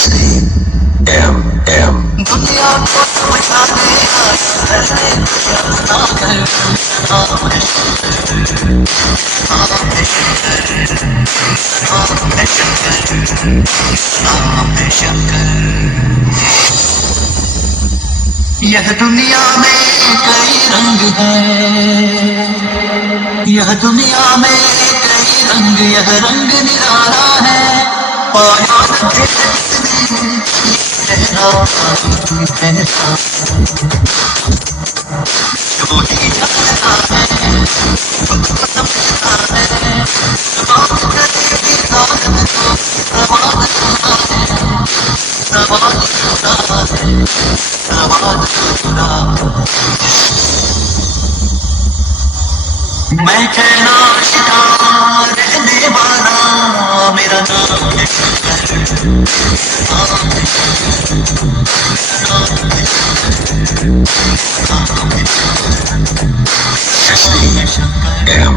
SDMM दुनिया को समझाने आया है नाम है नाम है यह दुनिया में कई रंग हैं, यह दुनिया में कई रंग, यह रंग निराला है। पाया न थे रहना जो ही जानता है खुद को समझता है। बात करेगी जालिम तो सवाल खुदा है, सवाल खुदा है, सवाल खुदा। मैं कहना शिकार रहने वाला, मेरा नाम है शंकर, नाम है शंकर, नाम है शंकर, नाम है शंकर, नाम है शंकर। SDMM